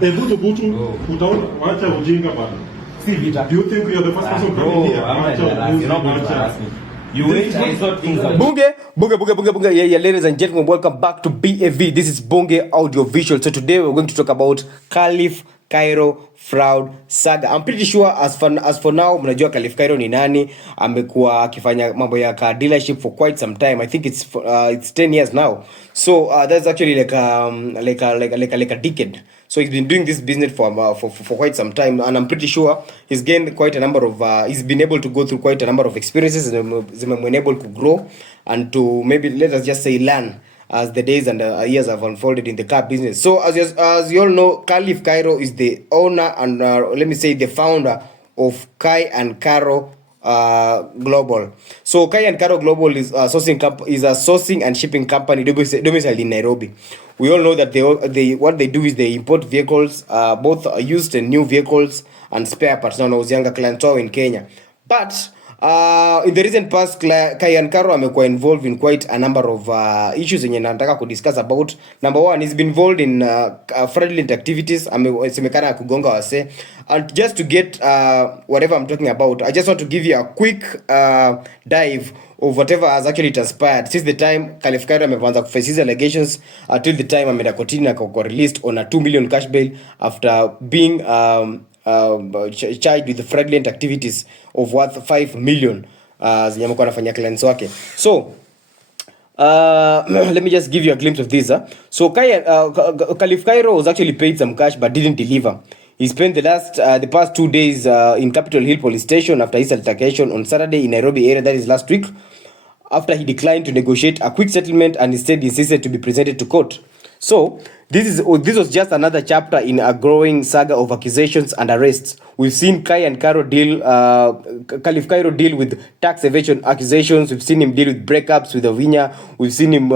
Butu, utaona wacha ujinga bana. Si vita. Do you think you are the first person coming here? You wait, I thought things are... Bunge. Yeah, ladies and gentlemen, welcome back to BAV. This is Bunge Audio Visual. So today we're going to talk about Khalif Kairo fraud saga. I'm pretty sure as for now mnajua Khalif Kairo ni nani. Amekuwa akifanya mambo ya car dealership for quite some time. I think it's 10 years now. So that's actually like a decade. So he's been doing this business for quite some time, and I'm pretty sure he's gained quite a number of he's been able to go through quite a number of experiences and been able to grow and to maybe, let us just say, learn as the days and years have unfolded in the car business. So as you all know, Khalif Kairo is the owner and let me say the founder of Kai and Karo Global. So Kai and Karo Global is a sourcing and shipping company domiciled in Nairobi. We all know that they what they do is they import vehicles, both used and new vehicles, and spare parts. Now younger clients in Kenya, but in the recent past, Kai and Karo amekuwa involved in quite a number of issues yenye nataka kudiscuss about. Number one, he's been involved in fraudulent activities. Amesemekana kugonga wase. And just to get whatever I'm talking about, I just want to give you a quick dive of whatever has actually transpired since the time Khalif Kairo ameanza kuface his allegations until the time ameenda kotini na released on a 2 million cash bail after being charged with the fraudulent activities of worth 5 million zenye amekuwa anafanya clients wake. So let me just give you a glimpse of this. So Khalif Kairo was actually paid some cash but didn't deliver. He spent the past 2 days in Capitol Hill Police Station after his altercation on Saturday in Nairobi area, that is last week, after he declined to negotiate a quick settlement and instead insisted to be presented to court. So this was just another chapter in a growing saga of accusations and arrests. We've seen Khalif Kairo deal with tax evasion accusations. We've seen him deal with breakups with Avinya. We've seen him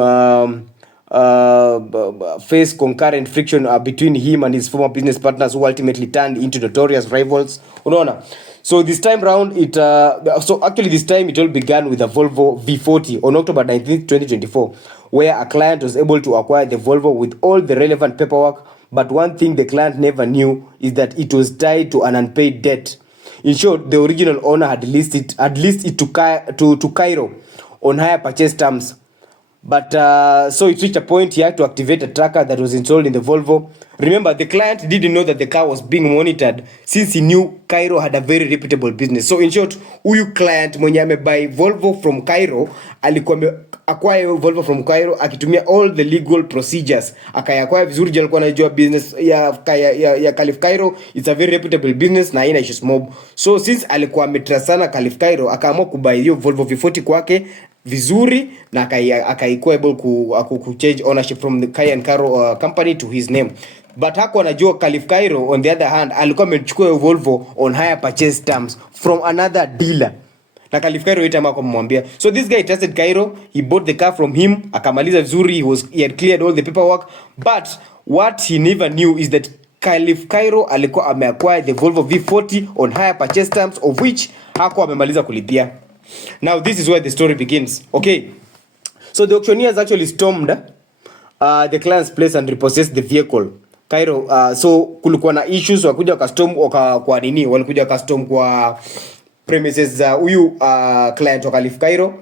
face concurrent friction between him and his former business partners, who ultimately turned into notorious rivals. Unaona? So this time round, it all began with a Volvo V40 on October 19th, 2024, where a client was able to acquire the Volvo with all the relevant paperwork. But one thing the client never knew is that it was tied to an unpaid debt. In short, the original owner had leased it to Cairo on hire purchase terms. But so it reached a point he had to activate a tracker that was installed in the Volvo. Remember, the client didn't know that the car was being monitored since he knew Cairo had a very reputable business. So in short, huyu client mwenye amebuy Volvo from Cairo alikuwa acquire Volvo from Cairo akitumia all the legal procedures. Akayacquire vizuri juu alikuwa anajua business ya Khalif Kairo. It's a very reputable business na haina issues mob. So since alikuwa ametrust sana Khalif Kairo, akaamua kubuy hiyo Volvo V40 kwake vizuri na akaikuwa able ku change ownership from the Kai and Karo company to his name. But hakuwa anajua Khalif Kairo on the other hand alikuwa amechukua Volvo on hire purchase terms from another dealer. Na Khalif Kairo ita mako mmwambia. So this guy trusted Kairo, he bought the car from him, akamaliza vizuri, he had cleared all the paperwork, but what he never knew is that Khalif Kairo alikuwa ameacquire the Volvo V40 on hire purchase terms of which hakuwa amemaliza kulipia. Now this is where the story begins. Okay, so the auctioneers actually stormed the client's place and repossessed the vehicle. Cairo, so kulikuwa na issues, wakuja custom kwa nini, walikuja custom kwa premises huyu client wa Khalif Kairo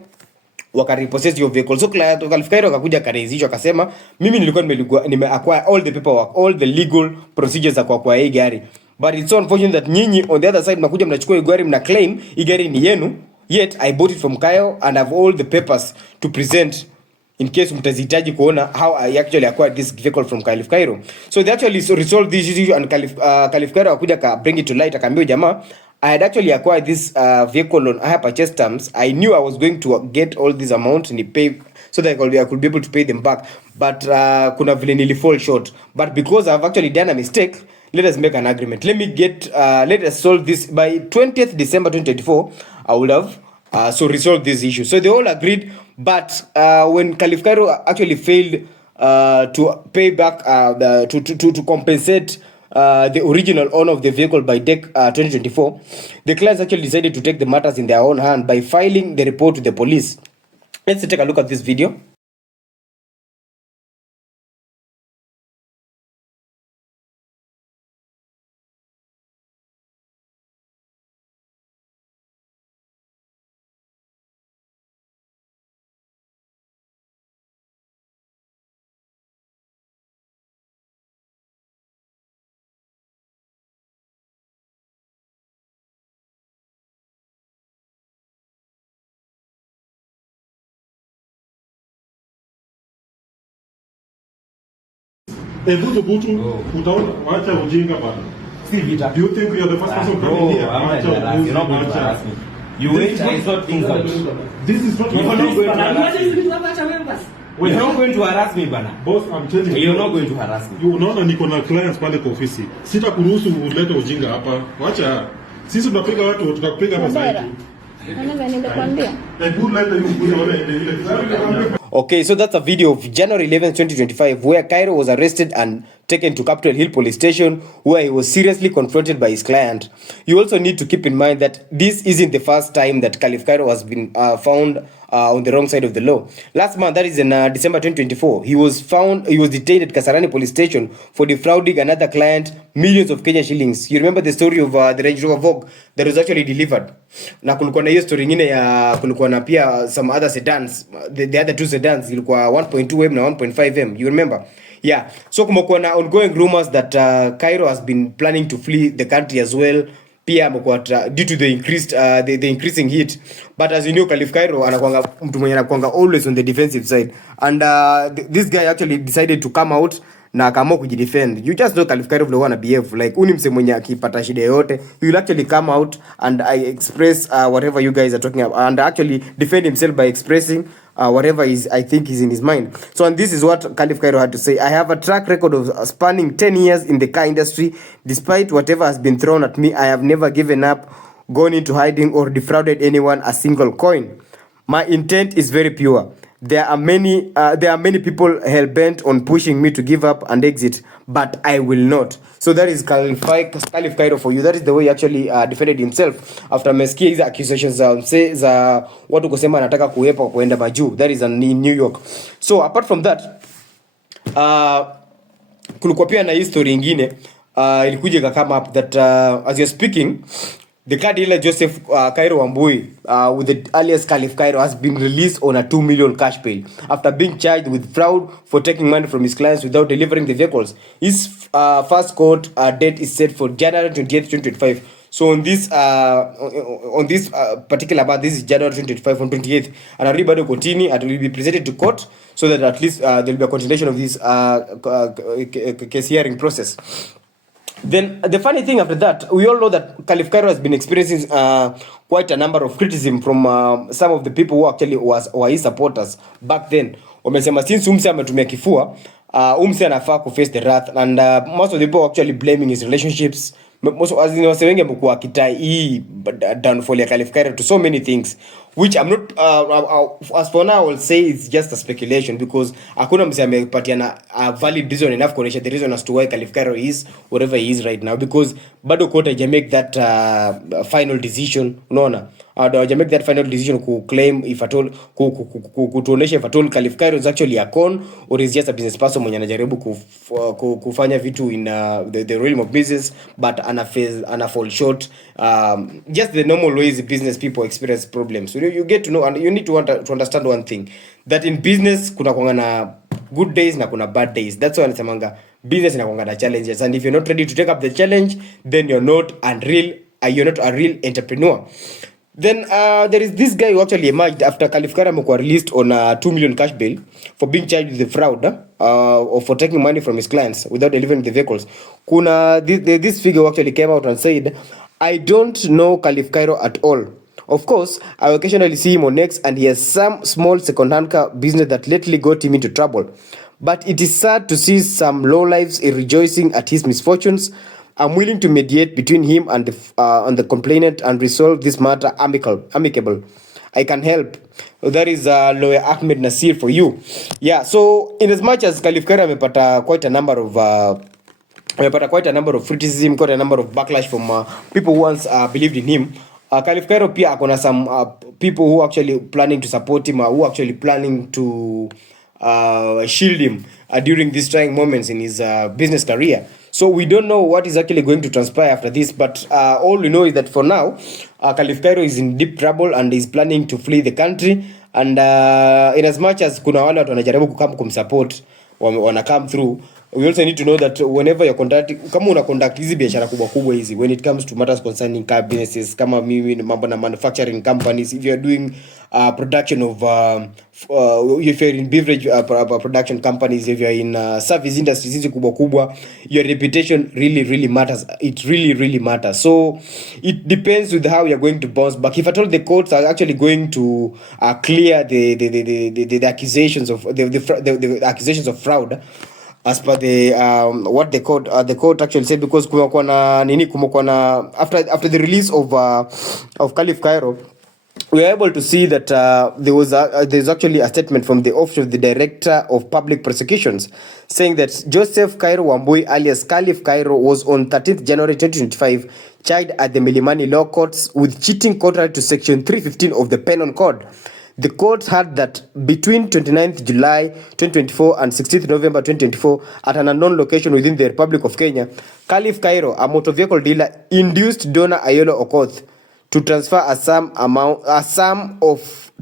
wakarepossess your vehicle. So client wa Khalif Kairo akakuja akarehisishwa akasema mimi nilikuwa nime-acquire all the paperwork, all the legal procedures za kwa hii gari, but it's so unfortunate that nyinyi on the other side mnakuja mnachukua hii gari mna claim hii gari ni yenu. Yet I bought it from Kairo and have all the papers to present in case mtazihitaji kuona how I actually acquired this vehicle from Khalif Kairo. So they actually resolved this issue and Khalif Kairo akuja ka bring it to light, akaambia jamaa, I had actually acquired this vehicle on hire purchase terms. I knew I was going to get all this amount and pay so that I could be able to pay them back. But kuna vile nilifall short. But because I've actually done a mistake, let us make an agreement. Let us solve this by 20th December 2024. I would have resolved this issue. So they all agreed, but when Khalif Kairo actually failed to pay back to compensate the original owner of the vehicle by DEC 2024, the clients actually decided to take the matters in their own hand by filing the report to the police. Let's take a look at this video. Butu butu, utaona wacha ujinga bana. Si vita. Do you think you are the first person coming here? You're not going to harass me. You wait, I sort things out. This is not You're not going to harass me. Wait, You're not going to harass me bana. Boss, I'm telling you. You're not going to harass me. Unaona niko na clients pale kwa ofisi. Sita kuruhusu ulete ujinga hapa. Wacha. Sisi tunapiga watu, tutakupiga pesa yetu. Okay, so that's a video of January 11, 2025, where Kairo was arrested and taken to Capitol Hill Police Station, where he was seriously confronted by his client. You also need to keep in mind that this isn't the first time that Khalif Kairo has been found on the wrong side of the law. Last month, that is in December 2024, he was detained at Kasarani Police Station for defrauding another client millions of Kenya shillings. You remember the story of the Range Rover Vogue that was actually delivered. Na kulikuwa na hiyo story nyingine ya kulikuwa na pia some other sedans, the other two sedans ilikuwa 1.2M na 1.5M. You remember? Yeah. So kumekuwa na ongoing rumors that Kairo has been planning to flee the country as well. Pia amekuwa due to the increasing heat. But as you know, Khalif Kairo anakuanga mtu mwenye anakuanga always on the defensive side. And this guy actually decided to come out na akaamua kujidefend. You just know Khalif Kairo vile wana behave. Like uni mse mwenye akipata shida yote, he will actually come out and I express whatever you guys are talking about, and actually defend himself by expressing whatever I think is in his mind. So, and this is what Khalif Kairo had to say. I have a track record of spanning 10 years in the car industry. Despite whatever has been thrown at me, I have never given up, gone into hiding, or defrauded anyone a single coin. My intent is very pure. There are many people hell-bent on pushing me to give up and exit, but I will not. So that is Khalif Kairo for you. That is the way he actually defended himself after amesikia hizo accusations za watu kusema anataka kuepa kuenda majuu. That is in New York. So apart from that, kulikuwa pia na history nyingine ilikuja kama up that as you're speaking, the car dealer Joseph Kairu Wambui with the alias Khalif Kairo has been released on a 2 million cash bail after being charged with fraud for taking money from his clients without delivering the vehicles. His first court date is set for January 28th, 2025. So on this particular month, this is January 2025 on 28th, and Aribado Kotini and will be presented to court so that at least there will be a continuation of this case hearing process. Then the funny thing after that, we all know that Khalif Kairo has been experiencing quite a number of criticism from some of the people who actually were his supporters back then. Wamesema since umse ametumia kifua, umse anafaa ku face the wrath, and most of the people actually blaming his relationships. Most as in wase wengi amekuwa kitai downfall ya Khalif Kairo to so many things, which I'm not as for now I will say it's just a speculation, because hakuna mse amepatiana a valid reason enough kuonesha the reason as to why Khalif Kairo is whatever he is right now, because bado court haja make that final decision. Unaona, haja make that final decision ku claim if at all kutuonesha if at all Khalif Kairo is actually a con or is just a business person mwenye anajaribu kufanya vitu in the realm of business but ana fall short. Just the normal ways business people experience problems. So you get to know, and you need to understand one thing, that in business kuna kwanga na good days na kuna bad days. That's why anasemanga business inakwanga na challenges, and if you're not ready to take up the challenge, then you're not a real entrepreneur. Then there is this guy who actually emerged after Khalif Kairo amekuwa released on a 2 million cash bail for being charged with the fraud or for taking money from his clients without delivering the vehicles. Kuna this figure who actually came out and said, I don't know Khalif Kairo at all. Of course, I occasionally see him on X, and he has some small second-hand car business that lately got him into trouble. But it is sad to see some lowlifes rejoicing at his misfortunes. I'm willing to mediate between him and the complainant and resolve this matter amicable. I can help. That is lawyer Ahmed Nasir for you. Yeah, so in as much as Khalif Kairo amepata quite a number of criticism, quite a number of backlash from people who once believed in him, Khalif Kairo pia akona some people who actually planning to support him, who actually planning to shield him during these trying moments in his business career. So we don't know what is actually going to transpire after this, but all we know is that for now, Khalif Kairo is in deep trouble and is planning to flee the country. And in as much as kuna wale watu wanajaribu kumsupport, wana come through, we also need to know that whenever you're conducting, kama una conduct hizi biashara kubwa kubwa hizi, when it comes to matters concerning car businesses, kama mimi mambo na manufacturing companies, if you're doing production of if you're in beverage production companies, if you're in service industries hizi kubwa kubwa, your reputation really matters. It really matters. So it depends with how you're going to bounce back. If at all the courts are actually going to clear the accusations of the accusations of fraud, as per the what the court actually said, because kumekuwa na after the release of Khalif Kairo, we are able to see that there's actually a statement from the office of the director of public prosecutions saying that Joseph Kairu Wambui alias Khalif Kairo was on 13th January 2025 charged at the Milimani Law Courts with cheating contrary to section 315 of the Penal Code. The court had that between 29th July 2024 and 16th November 2024 at an unknown location within the Republic of Kenya, Khalif Kairo, a motor vehicle dealer, induced donor Ayolo Okoth to transfer a sum of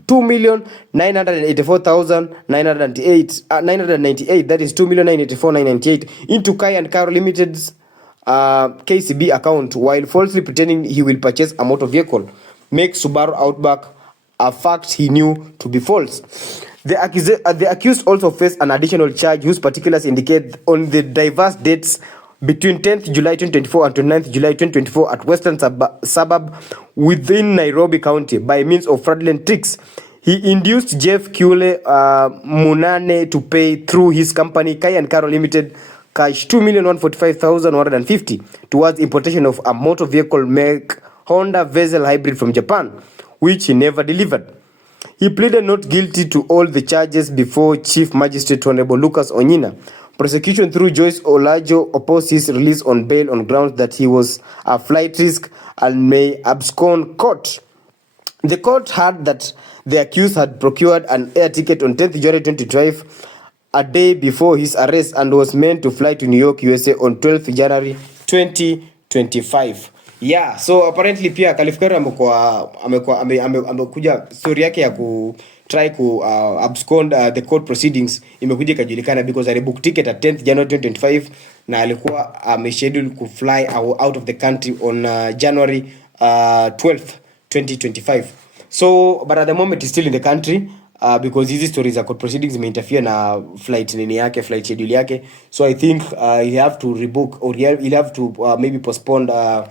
2,984,998, that is 2,984,998, into Kai and Kairo Limited's KCB account, while falsely pretending he will purchase a motor vehicle, make Subaru Outback, a fact he knew to be false. The accused also faced an additional charge whose particulars indicate on the diverse dates between 10th July 2024 and 29th July 2024 at western suburb within Nairobi County by means of fraudulent tricks. He induced Jeff Kule Munane to pay through his company Kai and Kairo Limited cash 2,145,150 towards importation of a motor vehicle make Honda Vezel hybrid from Japan, which he never delivered. He pleaded not guilty to all the charges before Chief Magistrate Honorable Lucas Onyina. Prosecution through Joyce Olajo opposed his release on bail on grounds that he was a flight risk and may abscond court. The court heard that the accused had procured an air ticket on 10th January 2025, a day before his arrest, and was meant to fly to New York, USA on 12th January 2025. Yeah, so apparently pia Khalif Kairo amekuja story yake ya ku try ku abscond the court proceedings imekuja ikajulikana because alibook ticket at 10th January 2025 na alikuwa scheduled ku fly out of the country on January 12th 2025. So but at the moment he's still in the country because hizi stories za court proceedings interfere na flight flight schedule yake. So I think he have to rebook or he'll have to maybe postpone the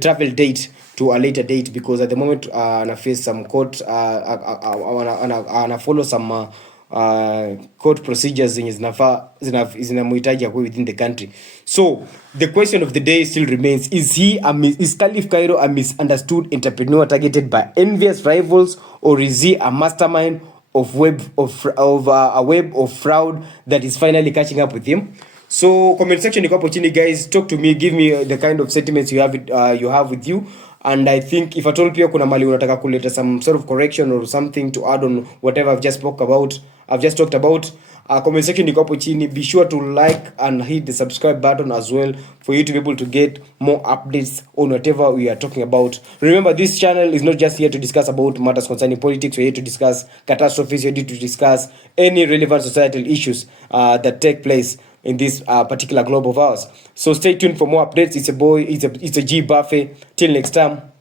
travel date to a later date, because at the moment ana face some court ana follow some court procedures zenye zinamhitaji akuwe within the country. So the question of the day still remains, is Khalif Kairo a misunderstood entrepreneur targeted by envious rivals, or is he a mastermind of a web of fraud that is finally catching up with him? So comment section iko hapo chini guys, talk to me, give me the kind of sentiments you have with you. And I think if at all pia kuna mali unataka kuleta some sort of correction or something to add on whatever I've just talked about, comment section iko hapo chini. Be sure to like and hit the subscribe button as well for you to be able to get more updates on whatever we are talking about. Remember, this channel is not just here to discuss about matters concerning politics. We're here to discuss catastrophes. We're here to discuss any relevant societal issues that take place in this particular globe of ours. So stay tuned for more updates. It's a G Buffet. Till next time.